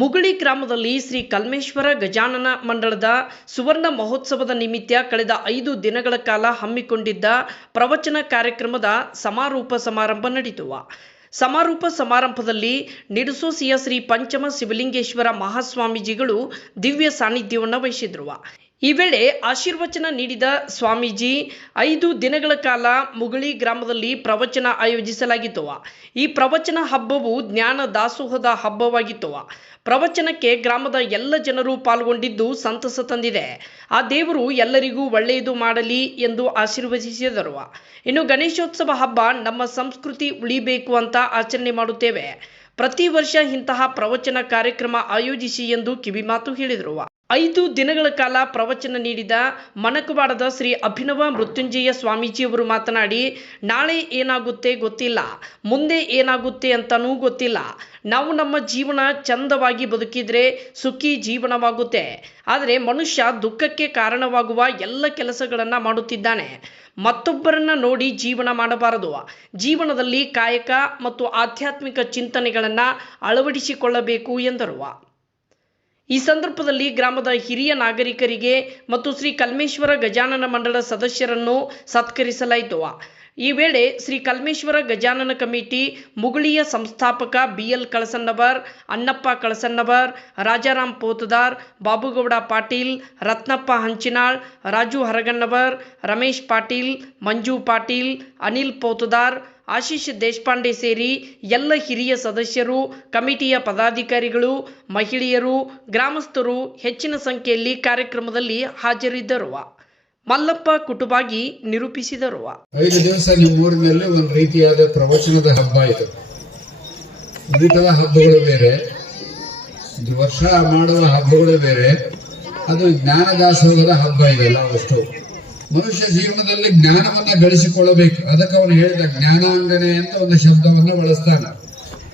ಮುಗುಳಿ ಗ್ರಾಮದಲ್ಲಿ ಶ್ರೀ ಕಲ್ಮೇಶ್ವರ ಗಜಾನನ ಮಂಡಳದ ಸುವರ್ಣ ಮಹೋತ್ಸವದ ನಿಮಿತ್ತ ಕಳೆದ ಐದು ದಿನಗಳ ಕಾಲ ಹಮ್ಮಿಕೊಂಡಿದ್ದ ಪ್ರವಚನ ಕಾರ್ಯಕ್ರಮದ ಸಮಾರೋಪ ಸಮಾರಂಭ ನಡೆಯಿತು ಸಮಾರೋಪ ಸಮಾರಂಭದಲ್ಲಿ ನಿಡಸೋಸಿಯ ಶ್ರೀ ಪಂಚಮ ಶಿವಲಿಂಗೇಶ್ವರ ಮಹಾಸ್ವಾಮೀಜಿಗಳು ದಿವ್ಯ ಸಾನ್ನಿಧ್ಯವನ್ನು ವಹಿಸಿದ್ರು. ಈ ವೇಳೆ ಆಶೀರ್ವಚನ ನೀಡಿದ ಸ್ವಾಮೀಜಿ, ಐದು ದಿನಗಳ ಕಾಲ ಮುಗುಳಿ ಗ್ರಾಮದಲ್ಲಿ ಪ್ರವಚನ ಆಯೋಜಿಸಲಾಗಿತ್ತು. ಈ ಪ್ರವಚನ ಹಬ್ಬವು ಜ್ಞಾನ ದಾಸೋಹದ ಹಬ್ಬವಾಗಿತ್ತು. ಪ್ರವಚನಕ್ಕೆ ಗ್ರಾಮದ ಎಲ್ಲ ಜನರು ಪಾಲ್ಗೊಂಡಿದ್ದು ಸಂತಸ ತಂದಿದೆ. ಆ ದೇವರು ಎಲ್ಲರಿಗೂ ಒಳ್ಳೆಯದು ಮಾಡಲಿ ಎಂದು ಆಶೀರ್ವದಿಸಿದರು. ಇನ್ನು ಗಣೇಶೋತ್ಸವ ಹಬ್ಬ ನಮ್ಮ ಸಂಸ್ಕೃತಿ ಉಳಿಬೇಕು ಅಂತ ಆಚರಣೆ ಮಾಡುತ್ತೇವೆ. ಪ್ರತಿ ವರ್ಷ ಇಂತಹ ಪ್ರವಚನ ಕಾರ್ಯಕ್ರಮ ಆಯೋಜಿಸಿ ಎಂದು ಕಿವಿಮಾತು ಹೇಳಿದರು. ಐದು ದಿನಗಳ ಕಾಲ ಪ್ರವಚನ ನೀಡಿದ ಮಣಕವಾಡದ ಶ್ರೀ ಅಭಿನವ ಮೃತ್ಯುಂಜಯ ಸ್ವಾಮೀಜಿಯವರು ಮಾತನಾಡಿ, ನಾಳೆ ಏನಾಗುತ್ತೆ ಗೊತ್ತಿಲ್ಲ, ಮುಂದೆ ಏನಾಗುತ್ತೆ ಅಂತನೂ ಗೊತ್ತಿಲ್ಲ. ನಾವು ನಮ್ಮ ಜೀವನ ಚಂದವಾಗಿ ಬದುಕಿದರೆ ಸುಖಿ ಜೀವನವಾಗುತ್ತೆ. ಆದರೆ ಮನುಷ್ಯ ದುಃಖಕ್ಕೆ ಕಾರಣವಾಗುವ ಎಲ್ಲ ಕೆಲಸಗಳನ್ನು ಮಾಡುತ್ತಿದ್ದಾನೆ. ಮತ್ತೊಬ್ಬರನ್ನ ನೋಡಿ ಜೀವನ ಮಾಡಬಾರದು. ಜೀವನದಲ್ಲಿ ಕಾಯಕ ಮತ್ತು ಆಧ್ಯಾತ್ಮಿಕ ಚಿಂತನೆಗಳನ್ನು ಅಳವಡಿಸಿಕೊಳ್ಳಬೇಕು ಎಂದರು. ಈ ಸಂದರ್ಭದಲ್ಲಿ ಗ್ರಾಮದ ಹಿರಿಯ ನಾಗರಿಕರಿಗೆ ಮತ್ತು ಶ್ರೀ ಕಲ್ಮೇಶ್ವರ ಗಜಾನನ ಮಂಡಳ ಸದಸ್ಯರನ್ನು ಸತ್ಕರಿಸಲಾಯಿತು. ಈ ವೇಳೆ ಶ್ರೀ ಕಲ್ಮೇಶ್ವರ ಗಜಾನನ ಕಮಿಟಿ ಮುಗುಳಿಯ ಸಂಸ್ಥಾಪಕ ಬಿ ಎಲ್ ಕಳಸನ್ನವರ್ ಅನ್ನಪ್ಪ ಕಳಸನ್ನವರ್ ರಾಜಾರಾಮ್ ಪೋತದಾರ್, ಬಾಬುಗೌಡ ಪಾಟೀಲ್, ರತ್ನಪ್ಪ ಹಂಚಿನಾಳ್, ರಾಜು ಹರಗಣ್ಣವರ್, ರಮೇಶ್ ಪಾಟೀಲ್, ಮಂಜು ಪಾಟೀಲ್, ಅನಿಲ್ ಪೋತದಾರ್ ಆಶೀಶ್ ದೇಶಪಾಂಡೆ ಸೇರಿ ಎಲ್ಲ ಹಿರಿಯ ಸದಸ್ಯರು, ಕಮಿಟಿಯ ಪದಾಧಿಕಾರಿಗಳು, ಮಹಿಳೆಯರು, ಗ್ರಾಮಸ್ಥರು ಹೆಚ್ಚಿನ ಸಂಖ್ಯೆಯಲ್ಲಿ ಕಾರ್ಯಕ್ರಮದಲ್ಲಿ ಹಾಜರಿದ್ದರು ಮಲ್ಲಪ್ಪ ಕುಟುಬಾಗಿ ನಿರೂಪಿಸಿದರು ಐದು ದಿವಸ ನಿಮ್ಮ ಊರಿನಲ್ಲಿ ಒಂದು ರೀತಿಯಾದ ಪ್ರವಚನದ ಹಬ್ಬ ಇದು. ಉಳಿತದ ಹಬ್ಬಗಳು ಬೇರೆ, ಇದು ವರ್ಷ ಮಾಡುವ ಹಬ್ಬಗಳು ಬೇರೆ, ಅದು ಜ್ಞಾನದಾಸೋಹದ ಹಬ್ಬ ಇದೆಲ್ಲ ಅಷ್ಟು ಮನುಷ್ಯ ಜೀವನದಲ್ಲಿ ಜ್ಞಾನವನ್ನ ಗಳಿಸಿಕೊಳ್ಳಬೇಕು. ಅದಕ್ಕೆ ಅವನು ಹೇಳಿದ ಜ್ಞಾನಾಂಗನೆ ಅಂತ ಒಂದು ಶಬ್ದವನ್ನ ಬಳಸ್ತಾನೆ.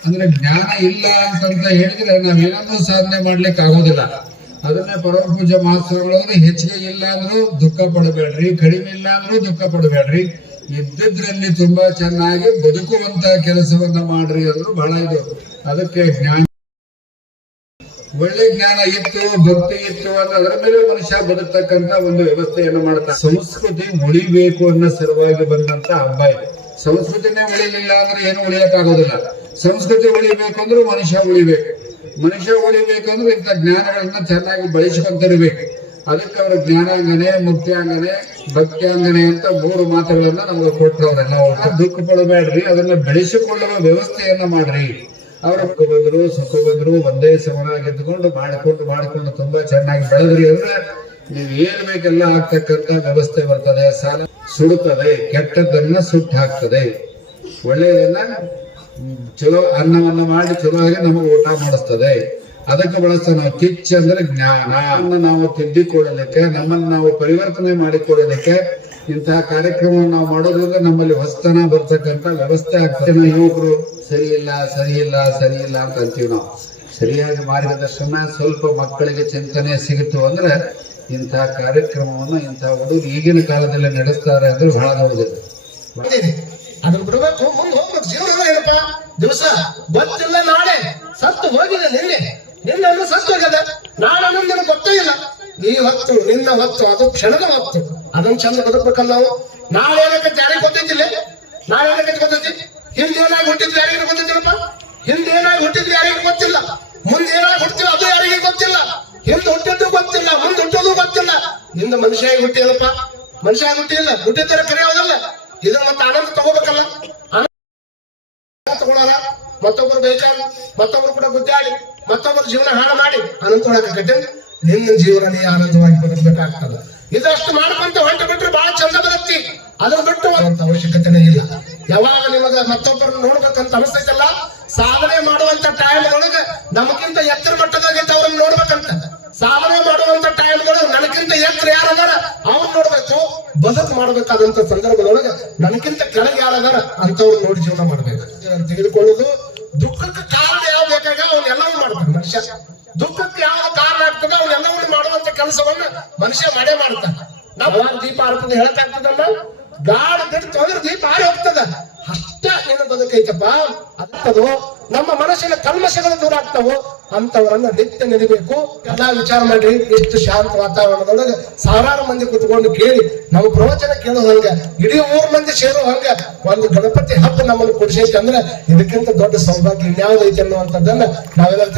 ಅಂದ್ರೆ ಜ್ಞಾನ ಇಲ್ಲ ಅಂತ ಹೇಳಿದ್ರೆ ನಾವೇನನ್ನೂ ಸಾಧನೆ ಮಾಡ್ಲಿಕ್ಕೆ ಆಗೋದಿಲ್ಲ ಅದನ್ನೇ ಪರಮ ಪೂಜೆ ಹೆಚ್ಚಿಗೆ ಇಲ್ಲ ಅಂದ್ರೂ ದುಃಖ ಪಡಬೇಡ್ರಿ, ಕಡಿಮೆ ಇಲ್ಲ ಅಂದ್ರೂ ದುಃಖ ಪಡಬೇಡ್ರಿ. ಇದ್ದಿದ್ರಲ್ಲಿ ತುಂಬಾ ಚೆನ್ನಾಗಿ ಬದುಕುವಂತ ಕೆಲಸವನ್ನ ಮಾಡ್ರಿ ಅಂದ್ರು ಬಹಳ ಇದು. ಅದಕ್ಕೆ ಜ್ಞಾನ ಒಳ್ಳೆ ಜ್ಞಾನ ಇತ್ತು, ಭಕ್ತಿ ಇತ್ತು ಅಂತ ಅದರ ಮೇಲೆ ಮನುಷ್ಯ ಬದುಕ್ತಕ್ಕಂತ ಒಂದು ವ್ಯವಸ್ಥೆಯನ್ನು ಮಾಡ್ತಾರೆ ಸಂಸ್ಕೃತಿ ಉಳಿಬೇಕು ಅನ್ನೋ ಸಲುವಾಗಿ ಬಂದಂತ ಹಬ್ಬ ಇದೆ. ಸಂಸ್ಕೃತಿನೇ ಉಳಿಲಿಲ್ಲ ಅಂದ್ರೆ ಏನು ಉಳಿಯಕ್ಕಾಗೋದಿಲ್ಲ. ಸಂಸ್ಕೃತಿ ಉಳಿಬೇಕು ಅಂದ್ರೆ ಮನುಷ್ಯ ಉಳಿಬೇಕು. ಮನುಷ್ಯ ಉಳಿಬೇಕಂದ್ರೆ ಇಂಥ ಜ್ಞಾನಗಳನ್ನ ಚೆನ್ನಾಗಿ ಬಳಸ್ಕೊಂತಿರ್ಬೇಕು. ಅದಕ್ಕೆ ಅವರು ಜ್ಞಾನಾಂಗನೆ ಮುಖ್ಯಾಂಗನೆ ಭಕ್ತ್ಯಾಂಗನೆ ಅಂತ ಮೂರು ಮಾತುಗಳನ್ನ ನಮಗೆ ಕೊಟ್ಟವ್ರೆ ನಾವು ದುಃಖ ಪಡಬೇಡ್ರಿ ಅದನ್ನ ಬೆಳೆಸಿಕೊಳ್ಳುವ ವ್ಯವಸ್ಥೆಯನ್ನ ಮಾಡ್ರಿ. ಅವರ ಸುಖ ಬಂದ್ರು ಸುಖ ಬಂದ್ರು ಒಂದೇ ಸಮನಾಗಿದ್ದುಕೊಂಡು ಮಾಡಿಕೊಂಡು ಮಾಡಿಕೊಂಡು ತುಂಬಾ ಚೆನ್ನಾಗಿ ಬೆಳೆದ್ರಿ ಅಂದ್ರೆ ನೀವು ಏನ್ ಬೇಕೆಲ್ಲ ಆಗ್ತಕ್ಕಂತ ವ್ಯವಸ್ಥೆ ಬರ್ತದೆ. ಸಾಲ ಸುಡುತ್ತದೆ, ಕೆಟ್ಟದ್ದನ್ನ ಸುಟ್ಟು ಹಾಕ್ತದೆ ಒಳ್ಳೆಯದನ್ನ ಚಲೋ ಅನ್ನವನ್ನ ಮಾಡಿ ಚಲೋ ಆಗಿ ನಮಗೆ ಊಟ ಮಾಡಿಸ್ತದೆ. ಅದಕ್ಕೆ ಬಳಸ್ತಾ ನಾವು ಕಿಚ್ ಅಂದ್ರೆ ಜ್ಞಾನ. ನಾವು ತಿದ್ದಿಕೊಳ್ಳಲಿಕ್ಕೆ, ನಮ್ಮನ್ನ ನಾವು ಪರಿವರ್ತನೆ ಮಾಡಿಕೊಳ್ಳಲಿಕ್ಕೆ ಇಂತಹ ಕಾರ್ಯಕ್ರಮವನ್ನು ನಾವು ಮಾಡೋದ್ರಿಂದ ನಮ್ಮಲ್ಲಿ ಹೊಸತನ ಬರ್ತಕ್ಕಂತ ವ್ಯವಸ್ಥೆ ಆಗ್ತದೆ. ಯುವಕರು ಸರಿ ಸರಿಯಿಲ್ಲ ಸರಿಯಿಲ್ಲ ಇಲ್ಲ ಸರಿ ಇಲ್ಲ ಅಂತ ಅಂತೀವಿ ನಾವು. ಸರಿಯಾದ ಮಾರ್ಗದರ್ಶನ ಸ್ವಲ್ಪ ಮಕ್ಕಳಿಗೆ ಚಿಂತನೆ ಸಿಗುತ್ತು ಅಂದ್ರೆ ಇಂಥ ಕಾರ್ಯಕ್ರಮವನ್ನು, ಇಂಥ ಹುಡುಗರು ಈಗಿನ ಕಾಲದಲ್ಲಿ ನಡೆಸ್ತಾರೆ ಅಂದ್ರೆ ಬಹಳ ಬಂದಿದೆ. ಅದನ್ನ ಬಿಡ್ಬೇಕು, ಮುಂದೆ ಹೋಗ್ಬೇಕು. ಜೀವನ ಏನಪ್ಪ? ದಿವಸ ಗೊತ್ತಿಲ್ಲ ನಾಳೆ ಸತ್ತು ಹೋಗಿದೆ, ನಿನ್ನೆ. ನಿನ್ನೆ ಅನ್ನೋ ಸತ್ತು ಹೋಗ್ಯದ ನಾಳೆ ಅನ್ನೋದು ಗೊತ್ತೇ ಇಲ್ಲ. ಈ ಹೊತ್ತು, ನಿನ್ನ ಹೊತ್ತು, ಅದು ಕ್ಷಣದ ಹೊತ್ತು. ಅದನ್ನ ಚಂದ ಬದುಕ್ಬೇಕಲ್ಲ ನಾವು. ನಾಳೆ ಏನಕ್ಕೆ ಜಾರಿ ಗೊತ್ತೈತಿಲ್ಲ ನಾಳೆ ಏನಕ್ಕೆ ಹುಟ್ಟಿದ್ರು ಯಾರಿಗೂ ಗೊತ್ತಿದ್ದಿಲ್ಲಪ್ಪ? ಹಿಂದೆ ಏನಾಗಿ ಹುಟ್ಟಿದ್ರು ಯಾರಿಗೂ ಗೊತ್ತಿಲ್ಲ. ಮುಂದೆ ಏನಾಗಿ ಹುಟ್ಟಿದ್ರು ಅದು ಯಾರಿಗೂ ಗೊತ್ತಿಲ್ಲ. ಹಿಂದೆ ಹುಟ್ಟಿದ್ದು ಗೊತ್ತಿಲ್ಲ, ಮುಂದೆ ಹುಟ್ಟೋದು ಗೊತ್ತಿಲ್ಲ. ನಿಂದ ಮನುಷ್ಯ ಹುಟ್ಟಿಯಲ್ಲಪ್ಪ. ಮನುಷ್ಯ ಹುಟ್ಟಿಲ್ಲ ಹುಟ್ಟಿದ್ದಾರೆ ಕರೆಯೋದಲ್ಲ ಇದನ್ನ ಮತ್ತೆ ಆನಂದ ತಗೋಬೇಕಲ್ಲ. ಆನಂದ ತಗೊಳ್ಳೋಣ ಮತ್ತೊಬ್ಬರು ಬೇಜಾರು ಮತ್ತೊಬ್ರು ಕೂಡ ಗುದ್ದಾಡಿ, ಮತ್ತೊಬ್ಬರು ಜೀವನ ಹಾಳು ಮಾಡಿ ಹೊಡಕತ್ತೆ ನಿನ್ನ ಜೀವನ ನೀ ಆನಂದವಾಗಿ ಬದುಕಬೇಕಾಗ್ತದ. ಇದಷ್ಟು ಮಾಡ್ಕೊಂತ ಹೊಂಟು ಬಿಟ್ರೆ ಬಹಳ ಚಂದ ಬದುಕ್ತಿ. ಅದನ್ನ ಬಿಟ್ಟು ಅವಶ್ಯಕತೆನೇ ಇಲ್ಲ. ಯಾವಾಗ ನಿಮಗ ಮತ್ತೊಬ್ಬರನ್ನು ನೋಡ್ಬೇಕಂತ ಅನಿಸ್ತೈತಲ್ಲ? ಸಾಧನೆ ಮಾಡುವಂತ ಟೈಮ್ ಒಳಗ ನಮಗಿಂತ ಎತ್ತರ ಮಟ್ಟದಾಗ ಅವ್ರನ್ನ ನೋಡ್ಬೇಕಂತ. ಸಾಧನೆ ಮಾಡುವಂತ ಟೈಮ್ ಒಳಗ ನನಗಿಂತ ಎತ್ತರ ಯಾರದಾರ ಅವ್ರು ನೋಡ್ಬೇಕು. ಬದುಕು ಮಾಡ್ಬೇಕಾದಂತ ಸಂದರ್ಭದೊಳಗೆ ನನಗಿಂತ ಕೆಳಗೆ ಯಾರದಾರ ಅಂತವ್ರು ನೋಡಿ ಜೀವನ ಮಾಡ್ಬೇಕು. ತೆಗೆದುಕೊಳ್ಳುದು ದುಃಖಕ್ಕೆ ಕಾರಣ ಯಾವ ಬೇಕಾಗ ಅವನ್ನೆಲ್ಲವೂ ಮಾಡ್ತಾನೆ ಮನುಷ್ಯ. ದುಃಖಕ್ಕೆ ಯಾವ ಕಾರಣ ಆಗ್ತದೆ ಅವನ್ನೆಲ್ಲವೂ ಮಾಡುವಂತ ಕೆಲಸವನ್ನ ಮನುಷ್ಯ ಮಾಡೇ ಮಾಡ್ತಾನೆ. ನಾವು ದೀಪ ಹಾರ್ತದೆ ಹೇಳಕ್ಕಾಗ್ತದಲ್ಲ ಗಾಳಿ ಬಿಡ್ತು ಅಂದ್ರೆ ದೀಪ ಆರಿ ಹೋಗ್ತದ. ಅಷ್ಟ ನಿನ್ನ ಬದುಕೈತಪ್ಪ. ಅಂತದು ನಮ್ಮ ಮನಸ್ಸಿನ ಕಲ್ಮಶಗಳು ದೂರ ಆಗ್ತಾವು. ಅಂತವರನ್ನ ನಿತ್ಯ ನೆನಬೇಕು. ಎಲ್ಲಾ ವಿಚಾರ ಮಾಡಿ ಎಷ್ಟು ಶಾಂತ ವಾತಾವರಣದೊಳಗೆ ಸಾವಿರಾರು ಮಂದಿ ಕುತ್ಕೊಂಡು ಕೇಳಿ. ನಾವು ಪ್ರವಚನ ಕೇಳೋ ಹಂಗ, ಇಡೀ ಊರ್ ಮಂದಿ ಸೇರೋ ಹಂಗ ಒಂದು ಗಣಪತಿ ಹಬ್ಬ ನಮ್ಮನ್ನು ಕೊಡಿಸೈತೆ ಅಂದ್ರೆ ಇದಕ್ಕಿಂತ ದೊಡ್ಡ ಸೌಭಾಗ್ಯ ಇನ್ಯಾವ್ದೈತೆ ಅನ್ನುವಂಥದ್ದನ್ನ ನಾವೆಲ್ಲ